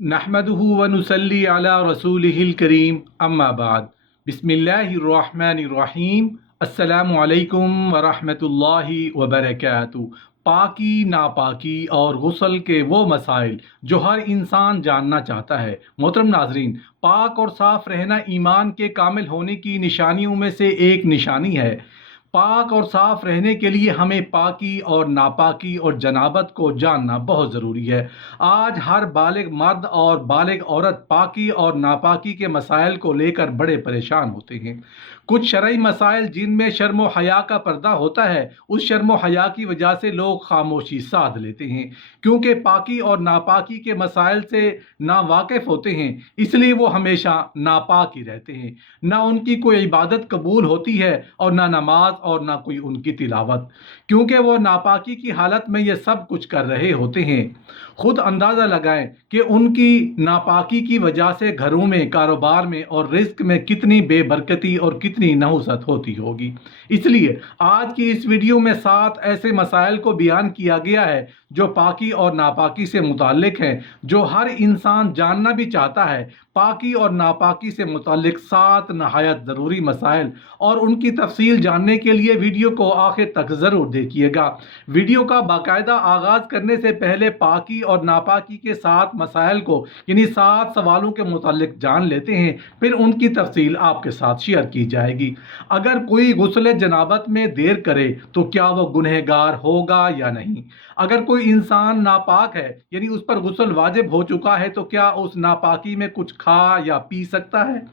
नहमदुहु व नुसल्ली अला रसूलिहिल करीम अम्मा बाद बिस्मिल्लाहिर्रहमानिर्रहीम अस्सलामु अलैकुम व रहमतुल्लाहि व बरकातुहू। पाकी, नापाकी और गुस्ल के वो मसाइल जो हर इंसान जानना चाहता है। मोहतरम नाजरीन, पाक और साफ़ रहना ईमान के कामिल होने की निशानियों में से एक निशानी है। पाक और साफ रहने के लिए हमें पाकी और नापाकी और जनाबत को जानना बहुत ज़रूरी है। आज हर बालिग मर्द और बालिग औरत पाकी और नापाकी के मसाइल को लेकर बड़े परेशान होते हैं। कुछ शरई मसाइल जिनमें शर्म व हया का पर्दा होता है, उस शर्म व हया की वजह से लोग खामोशी साध लेते हैं। क्योंकि पाकी और नापाकी के मसाइल से ना वाकिफ़ होते हैं, इसलिए वो हमेशा नापाक ही रहते हैं। ना उनकी कोई इबादत कबूल होती है और ना नमाज और ना कोई उनकी तिलावत, क्योंकि वो नापाकी की हालत में ये सब कुछ कर रहे होते हैं। खुद अंदाज़ा लगाएं कि उनकी नापाकी की वजह से घरों में, कारोबार में और रिस्क में कितनी बेबरकती और कितनी नहुसत होती होगी। इसलिए आज की इस वीडियो में 7 ऐसे मसाइल को बयान किया गया है जो पाकी और नापाकी से मुताल्लिक हैं, जो हर इंसान जानना भी चाहता है। पाकी और नापाकी से मुताल्लिक 7 नहायत ज़रूरी मसाइल और उनकी तफसील जानने के लिए वीडियो को आखिर तक ज़रूर देखिएगा। वीडियो का बाकायदा आगाज़ करने से पहले पाकी और नापाकी के 7 मसाइल को, यानी 7 सवालों के मुताल्लिक जान लेते हैं, फिर उनकी तफसील आपके साथ शेयर की जाएगी। अगर कोई गुस्ल जनाबत में देर करे तो क्या वो गुनहगार होगा या नहीं? अगर कोई इंसान नापाक है, यानी उस पर गुस्ल वाजिब हो चुका है, तो क्या उस नापाकी में कुछ खा या पी सकता है?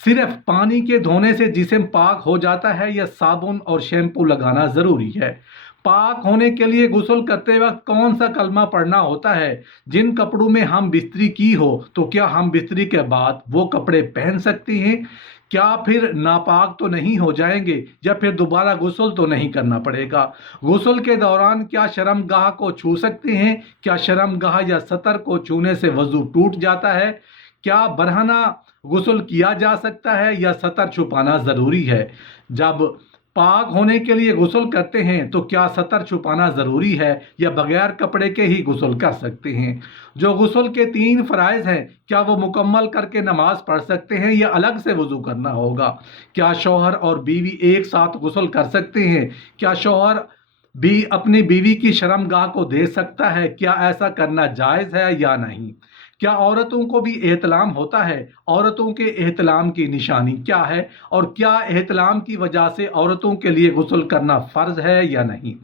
सिर्फ पानी के धोने से जिस्म पाक हो जाता है या साबुन और शैम्पू लगाना ज़रूरी है? पाक होने के लिए गुस्ल करते वक्त कौन सा कलमा पढ़ना होता है? जिन कपड़ों में हम बिस्तरी की हो, तो क्या हम बिस्तरी के बाद वो कपड़े पहन सकते हैं? क्या फिर नापाक तो नहीं हो जाएंगे, या फिर दोबारा गुस्ल तो नहीं करना पड़ेगा? गुस्ल के दौरान क्या शर्मगाह को छू सकते हैं? क्या शर्मगाह या सतर को छूने से वज़ू टूट जाता है? क्या बरहना गुस्ल किया जा सकता है या सतर छुपाना ज़रूरी है? जब पाक होने के लिए गुस्ल करते हैं तो क्या सतर छुपाना ज़रूरी है या बगैर कपड़े के ही गुस्ल कर सकते हैं? जो गुस्ल के 3 फ़राइज़ हैं, क्या वो मुकम्मल करके नमाज पढ़ सकते हैं या अलग से वज़ू करना होगा? क्या शौहर और बीवी एक साथ गुस्ल कर सकते हैं? क्या शौहर भी अपनी बीवी की शर्मगाह को दे सकता है? क्या ऐसा करना जायज़ है या नहीं? क्या औरतों को भी एहतलाम होता है? औरतों के एहतलाम की निशानी क्या है? और क्या एहतलाम की वजह से औरतों के लिए गुस्ल करना फ़र्ज़ है या नहीं?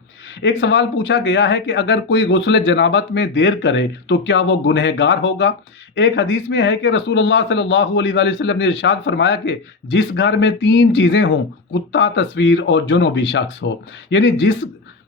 एक सवाल पूछा गया है कि अगर कोई गुस्ल जनाबत में देर करे तो क्या वो गुनहगार होगा? एक हदीस में है कि रसूलुल्लाह सल्लल्लाहु अलैहि वसल्लम ने इरशाद फरमाया कि जिस घर में 3 चीज़ें हों, कुत्ता, तस्वीर और जुनूबी शख्स हो, यानी जिस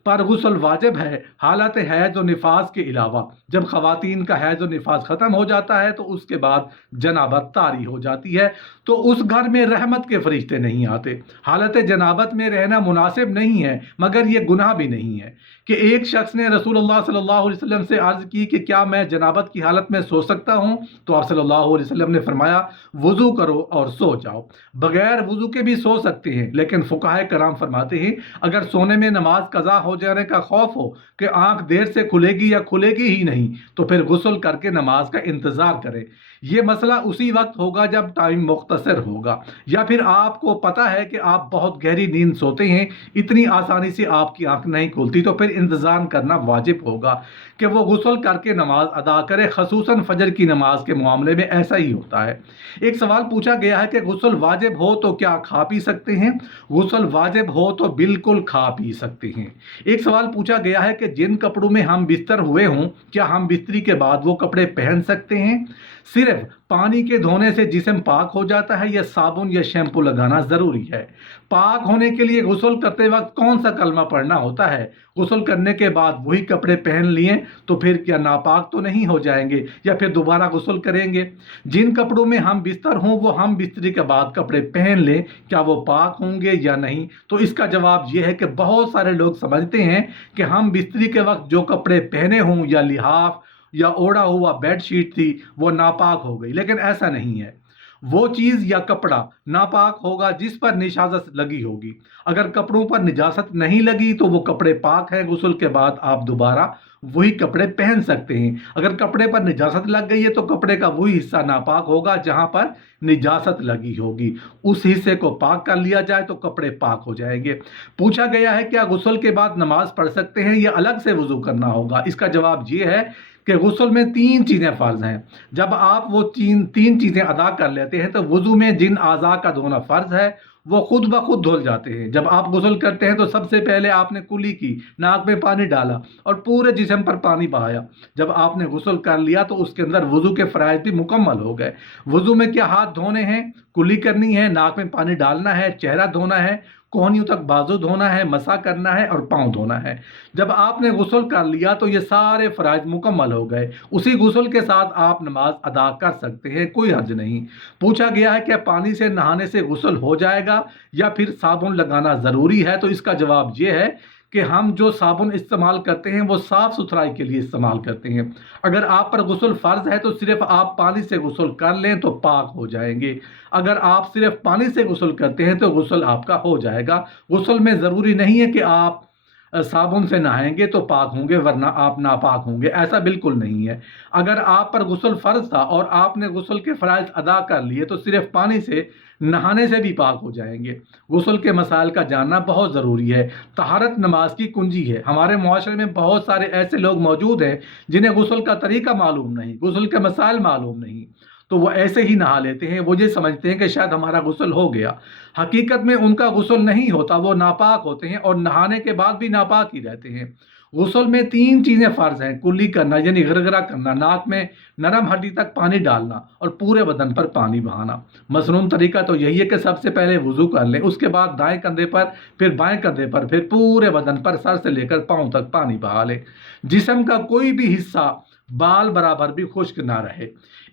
पर गुस्ल वाजिब है हालत हैज़ और निफास के अलावा। जब ख़वातीन का हैज़ और निफास ख़त्म हो जाता है तो उसके बाद जनाबत तारी हो जाती है, तो उस घर में रहमत के फरिश्ते नहीं आते। हालत जनाबत में रहना मुनासिब नहीं है, मगर ये गुनाह भी नहीं है। कि एक शख्स ने रसूलुल्लाह सल्लल्लाहु अलैहि वसल्लम से अर्ज़ की कि क्या मैं जनाबत की हालत में सो सकता हूँ? तो आप सल्लल्लाहु अलैहि वसल्लम ने फरमाया, वज़ू करो और सो जाओ। बगैर वज़ू के भी सो सकते हैं, लेकिन फुक़हा कराम फरमाते हैं अगर सोने में नमाज कज़ा हो जाने का खौफ हो कि आंख देर से खुलेगी या खुलेगी ही नहीं, तो फिर गुस्ल करके नमाज का इंतज़ार करें। ये मसला उसी वक्त होगा जब टाइम मुख्तसर होगा, या फिर आपको पता है कि आप बहुत गहरी नींद सोते हैं, इतनी आसानी से आपकी आंख नहीं खुलती, तो फिर इंतज़ार करना वाजिब होगा कि वो गुस्ल करके नमाज अदा करे। खसूसन फजर की नमाज के मामले में ऐसा ही होता है। एक सवाल पूछा गया है कि गुस्ल वाजिब हो तो क्या खा पी सकते हैं? गुस्ल वाजिब हो तो बिल्कुल खा पी सकते हैं। एक सवाल पूछा गया है कि जिन कपड़ों में हम बिस्तर हुए हों, क्या हम बिस्तरी के बाद वो कपड़े पहन सकते हैं? सिर्फ पानी के धोने से जिस्म पाक हो जाता है या साबुन या शैम्पू लगाना ज़रूरी है? पाक होने के लिए गुस्ल करते वक्त कौन सा कलमा पढ़ना होता है? गुस्ल करने के बाद वही कपड़े पहन लिए तो फिर क्या नापाक तो नहीं हो जाएंगे, या फिर दोबारा गुस्ल करेंगे? जिन कपड़ों में हम बिस्तर हों वो हम बिस्तरी के बाद कपड़े पहन लें, क्या वो पाक होंगे या नहीं? तो इसका जवाब ये है कि बहुत सारे लोग समझते हैं कि हम बिस्तरी के वक्त जो कपड़े पहने हों या लिहाफ या ओढ़ा हुआ बेडशीट थी वो नापाक हो गई, लेकिन ऐसा नहीं है। वो चीज़ या कपड़ा नापाक होगा जिस पर निजाजत लगी होगी। अगर कपड़ों पर निजाजत नहीं लगी तो वो कपड़े पाक हैं, गुस्ल के बाद आप दोबारा वही कपड़े पहन सकते हैं। अगर कपड़े पर निजासत लग गई है तो कपड़े का वही हिस्सा नापाक होगा जहाँ पर निजासत लगी होगी, उस हिस्से को पाक कर लिया जाए तो कपड़े पाक हो जाएंगे। पूछा गया है क्या गुस्ल के बाद नमाज पढ़ सकते हैं या अलग से वुज़ू करना होगा? इसका जवाब ये है कि गुस्ल में 3 चीज़ें फ़र्ज़ हैं। जब आप वो तीन चीज़ें अदा कर लेते हैं तो वुज़ू में जिन आज़ा का धोना फ़र्ज़ है वो खुद ब खुद धुल जाते हैं। जब आप गुस्ल करते हैं तो सबसे पहले आपने कुली की, नाक में पानी डाला और पूरे जिस्म पर पानी बहाया। जब आपने गुस्ल कर लिया तो उसके अंदर वुज़ू के फ़राइज़ भी मुकम्मल हो गए। वुज़ू में क्या हाथ धोने हैं, कुली करनी है, नाक में पानी डालना है, चेहरा धोना है, कोहनियों तक बाजू धोना है, मसा करना है और पाँव धोना है। जब आपने गुस्ल कर लिया तो ये सारे फ़राइज़ मुकम्मल हो गए। उसी गुस्ल के साथ आप नमाज अदा कर सकते हैं, कोई हर्ज नहीं। पूछा गया है कि पानी से नहाने से गुस्ल हो जाएगा या फिर साबुन लगाना ज़रूरी है? तो इसका जवाब ये है कि हम जो साबुन इस्तेमाल करते हैं वो साफ़ सुथराई के लिए इस्तेमाल करते हैं। अगर आप पर गुस्ल फ़र्ज़ है तो सिर्फ़ आप पानी से गुस्ल कर लें तो पाक हो जाएंगे। अगर आप सिर्फ़ पानी से गुस्ल करते हैं तो गुस्ल आपका हो जाएगा। गुस्ल में ज़रूरी नहीं है कि आप साबुन से नहाएंगे तो पाक होंगे वरना आप नापाक होंगे, ऐसा बिल्कुल नहीं है। अगर आप पर गुस्ल फ़र्ज़ था और आपने गुस्ल के फ़राइज़ अदा कर लिए तो सिर्फ़ पानी से नहाने से भी पाक हो जाएंगे। गुस्ल के मसाइल का जानना बहुत ज़रूरी है। तहारत नमाज की कुंजी है। हमारे मुआशरे में बहुत सारे ऐसे लोग मौजूद हैं जिन्हें गुस्ल का तरीका मालूम नहीं, गुस्ल के मसाइल मालूम नहीं, तो वो ऐसे ही नहा लेते हैं। वो ये समझते हैं कि शायद हमारा गुस्ल हो गया। हकीकत में उनका गुस्ल नहीं होता, वो नापाक होते हैं और नहाने के बाद भी नापाक ही रहते हैं। गुस्ल में 3 चीज़ें फ़र्ज़ हैं: कुल्ली करना यानी गरगरा करना, नाक में नरम हड्डी तक पानी डालना और पूरे बदन पर पानी बहाना। मसनून तरीका तो यही है कि सबसे पहले वुज़ू कर लें, उसके बाद दाएं कंधे पर, फिर बाएं कंधे पर, फिर पूरे बदन पर सर से लेकर पाँव तक पानी बहा लें। जिस्म का कोई भी हिस्सा बाल बराबर भी खुश्क ना रहे।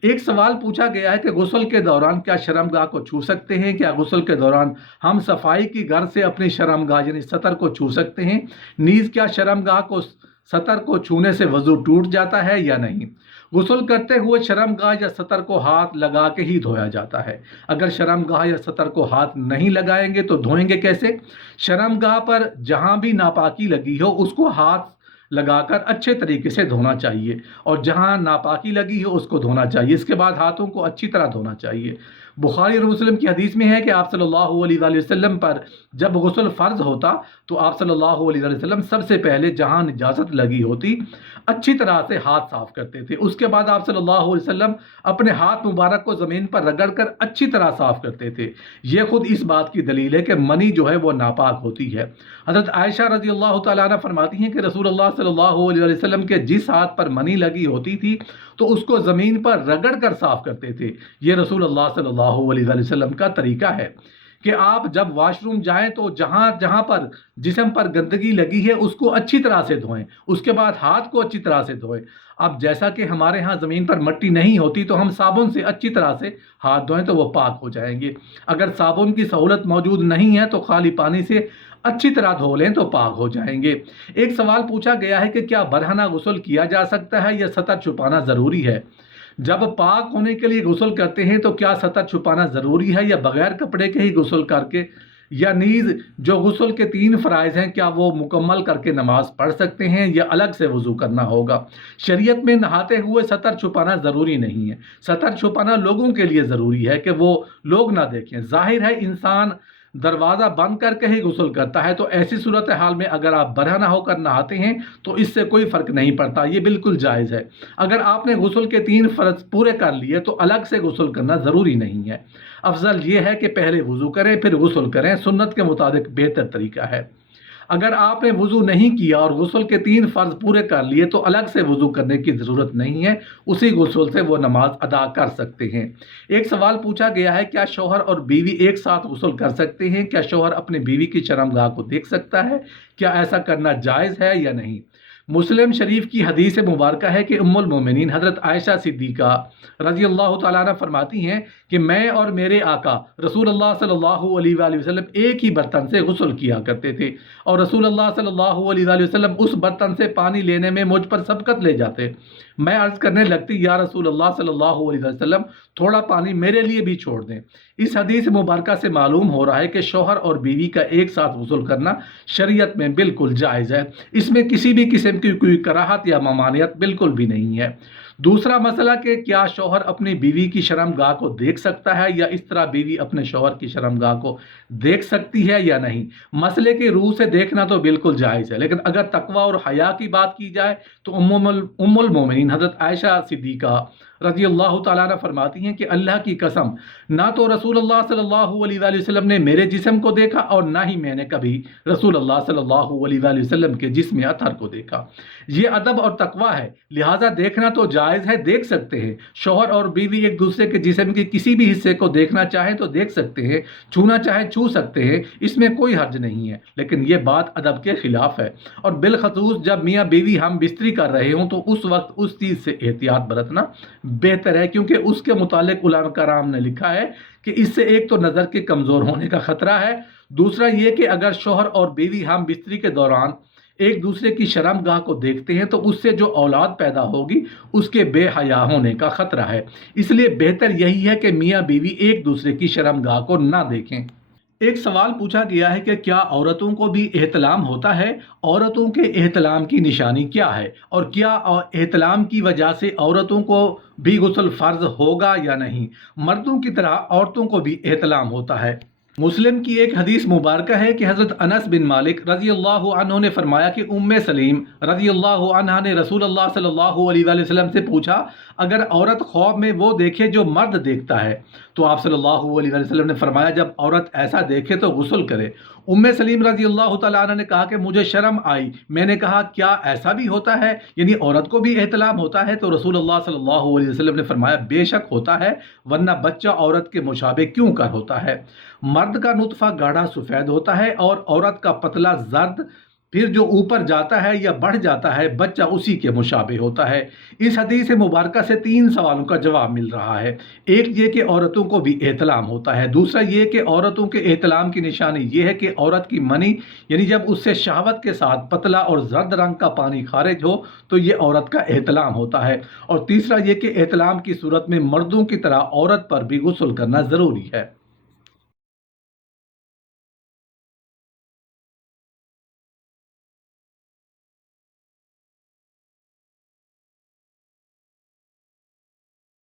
एक सवाल पूछा गया है कि गुस्ल के दौरान क्या शर्मगाह को छू सकते हैं? क्या गुस्ल के दौरान हम सफाई की घर से अपनी शर्मगाह यानी सतर को छू सकते हैं? नीज़ क्या शर्मगाह को सतर को छूने से वज़ू टूट जाता है या नहीं? गुस्ल करते हुए शर्मगाह या सतर को हाथ लगा के ही धोया जाता है। अगर शर्मगाह या सतर को हाथ नहीं लगाएंगे तो धोएंगे कैसे? शर्मगाह पर जहाँ भी नापाकी लगी हो उसको हाथ लगाकर अच्छे तरीके से धोना चाहिए और जहाँ नापाकी लगी हो उसको धोना चाहिए। इसके बाद हाथों को अच्छी तरह धोना चाहिए। बुखारी और मुस्लिम की हदीस में है कि आप सल्लल्लाहु अलैहि वसल्लम पर जब गुस्ल फ़र्ज़ होता तो आप सल्लल्लाहु अलैहि वसल्लम सबसे पहले जहाँ निजासत लगी होती अच्छी तरह से हाथ साफ़ करते थे। उसके बाद आप सल्लल्लाहु अलैहि वसल्लम अपने हाथ मुबारक को ज़मीन पर रगड़ कर अच्छी तरह साफ़ करते थे। ये खुद इस बात की दलील है कि मनी जो है वो नापाक होती है। हज़रत आयशा रज़ी अल्लाह तआला अन्हा फरमाती हैं कि रसूलुल्लाह सल्लल्लाहु अलैहि वसल्लम के जिस हाथ पर मनी लगी होती थी तो उसको ज़मीन पर रगड़ कर साफ़ करते थे। ये रसूलुल्लाह सल्लल्लाहु अलैहि वसल्लम का तरीका है कि आप जब वॉशरूम जाएं तो जहाँ जहाँ पर जिस्म पर गंदगी लगी है उसको अच्छी तरह से धोएं, उसके बाद हाथ को अच्छी तरह से धोएं। अब जैसा कि हमारे यहाँ ज़मीन पर मिट्टी नहीं होती तो हम साबुन से अच्छी तरह से हाथ धोएं तो वो पाक हो जाएंगे। अगर साबुन की सहूलत मौजूद नहीं है तो खाली पानी से अच्छी तरह धो लें तो पाक हो जाएंगे। एक सवाल पूछा गया है कि क्या बरहना गुस्ल किया जा सकता है या सतर छुपाना ज़रूरी है? जब पाक होने के लिए गुस्ल करते हैं तो क्या सतर छुपाना ज़रूरी है या बग़ैर कपड़े के ही गुस्ल करके, या नीज़ जो गुस्ल के 3 फ़राइज़ हैं क्या वो मुकम्मल करके नमाज पढ़ सकते हैं या अलग से वज़ू करना होगा? शरीयत में नहाते हुए सतर छुपाना ज़रूरी नहीं है। सतर छुपाना लोगों के लिए ज़रूरी है कि वो लोग ना देखें। ज़ाहिर है इंसान दरवाज़ा बंद करके ही गुस्ल करता है, तो ऐसी सूरत हाल में अगर आप बरहना होकर नहाते हैं तो इससे कोई फ़र्क नहीं पड़ता, ये बिल्कुल जायज़ है। अगर आपने गुस्ल के 3 फ़र्ज़ पूरे कर लिए तो अलग से गुस्ल करना ज़रूरी नहीं है। अफजल ये है कि पहले वज़ू करें फिर गुस्ल करें, सुन्नत के मुताबिक बेहतर तरीका है। अगर आपने वज़ू नहीं किया और गुस्ल के 3 फ़र्ज़ पूरे कर लिए तो अलग से वज़ू करने की ज़रूरत नहीं है, उसी गुस्ल से वो नमाज अदा कर सकते हैं। एक सवाल पूछा गया है क्या शौहर और बीवी एक साथ गुस्ल कर सकते हैं? क्या शौहर अपनी बीवी की शर्मगाह को देख सकता है? क्या ऐसा करना जायज़ है या नहीं? मुस्लिम शरीफ की हदीस मुबारक है कि उम्मुल मोमिनीन हज़रत आयशा सिद्दीक़ा रज़ी अल्लाह तआला अन्हा फरमाती हैं कि मैं और मेरे आका रसूलुल्लाह सल्लल्लाहु अलैहि वसल्लम एक ही बर्तन से गुस्ल किया करते थे और रसूलुल्लाह सल्लल्लाहु अलैहि वसल्लम उस बर्तन से पानी लेने में मुझ पर सबकत ले जाते। मैं अर्ज़ करने लगती, या रसूलुल्लाह सल्लल्लाहु अलैहि वसल्लम थोड़ा पानी मेरे लिए भी छोड़ दें। इस हदीस मुबारक से मालूम हो रहा है कि शौहर और बीवी का एक साथ गुस्ल करना शरीयत में बिल्कुल जायज़ है। इसमें किसी भी किस्म جسم کی کوئی کراہت یا ممانعت بالکل بھی نہیں ہے۔ دوسرا مسئلہ کہ کیا شوہر اپنی بیوی کی شرمگاہ کو دیکھ سکتا ہے یا اس طرح بیوی اپنے شوہر کی شرمگاہ کو دیکھ سکتی ہے یا نہیں۔ مسئلے کی روح سے دیکھنا تو بالکل جائز ہے، لیکن اگر تقوی اور حیا کی بات کی جائے تو ام المومنین حضرت عائشہ صدیقہ رضی اللہ تعالیٰ عنہ فرماتی ہیں کہ اللہ کی قسم، نہ تو رسول اللہ صلی اللہ علیہ وآلہ وسلم نے میرے جسم کو دیکھا اور نہ ہی میں نے کبھی رسول اللہ صلی اللہ علیہ وآلہ وسلم کے جسم اطہر کو دیکھا۔ یہ ادب اور تقوی ہے، لہٰذا دیکھنا تو جائز ہے، دیکھ سکتے ہیں۔ شوہر اور بیوی ایک دوسرے کے جسم کے کسی بھی حصے کو دیکھنا چاہیں تو دیکھ سکتے ہیں، چھونا چاہیں چھو سکتے ہیں، اس میں کوئی حرج نہیں ہے، لیکن یہ بات ادب کے خلاف ہے، اور بالخصوص جب میاں بیوی ہم بستری کر رہے ہوں تو اس وقت اس چیز سے احتیاط برتنا بہتر ہے، کیونکہ اس کے متعلق علماء کرام نے لکھا ہے کہ اس سے ایک تو نظر کے کمزور ہونے کا خطرہ ہے، دوسرا یہ کہ اگر شوہر اور بیوی ہم بستری کے دوران ایک دوسرے کی شرمگاہ کو دیکھتے ہیں تو اس سے جو اولاد پیدا ہوگی اس کے بے حیا ہونے کا خطرہ ہے۔ اس لیے بہتر یہی ہے کہ میاں بیوی ایک دوسرے کی شرمگاہ کو نہ دیکھیں۔ ایک سوال پوچھا گیا ہے کہ کیا عورتوں کو بھی احتلام ہوتا ہے؟ عورتوں کے احتلام کی نشانی کیا ہے؟ اور کیا احتلام کی وجہ سے عورتوں کو بھی غسل فرض ہوگا یا نہیں؟ مردوں کی طرح عورتوں کو بھی احتلام ہوتا ہے۔ مسلم کی ایک حدیث مبارکہ ہے کہ حضرت انس بن مالک رضی اللہ عنہ نے فرمایا کہ ام سلیم رضی اللہ عنہا نے رسول اللہ صلی اللہ علیہ وآلہ وسلم سے پوچھا، اگر عورت خواب میں وہ دیکھے جو مرد دیکھتا ہے تو آپ صلی اللہ علیہ وآلہ وسلم نے فرمایا جب عورت ایسا دیکھے تو غسل کرے۔ ام سلیم رضی اللہ تعالیٰ عنہ نے کہا کہ مجھے شرم آئی، میں نے کہا کیا ایسا بھی ہوتا ہے، یعنی عورت کو بھی احتلام ہوتا ہے؟ تو رسول اللہ صلی اللہ علیہ وسلم نے فرمایا بے شک ہوتا ہے، ورنہ بچہ عورت کے مشابہ کیوں کر ہوتا ہے؟ مرد کا نطفہ گاڑھا سفید ہوتا ہے اور عورت کا پتلا زرد، پھر جو اوپر جاتا ہے یا بڑھ جاتا ہے بچہ اسی کے مشابہ ہوتا ہے۔ اس حدیث مبارکہ سے 3 سوالوں کا جواب مل رہا ہے۔ ایک یہ کہ عورتوں کو بھی احتلام ہوتا ہے، دوسرا یہ کہ عورتوں کے احتلام کی نشانی یہ ہے کہ عورت کی منی یعنی جب اس سے شہوت کے ساتھ پتلا اور زرد رنگ کا پانی خارج ہو تو یہ عورت کا احتلام ہوتا ہے، اور تیسرا یہ کہ احتلام کی صورت میں مردوں کی طرح عورت پر بھی غسل کرنا ضروری ہے۔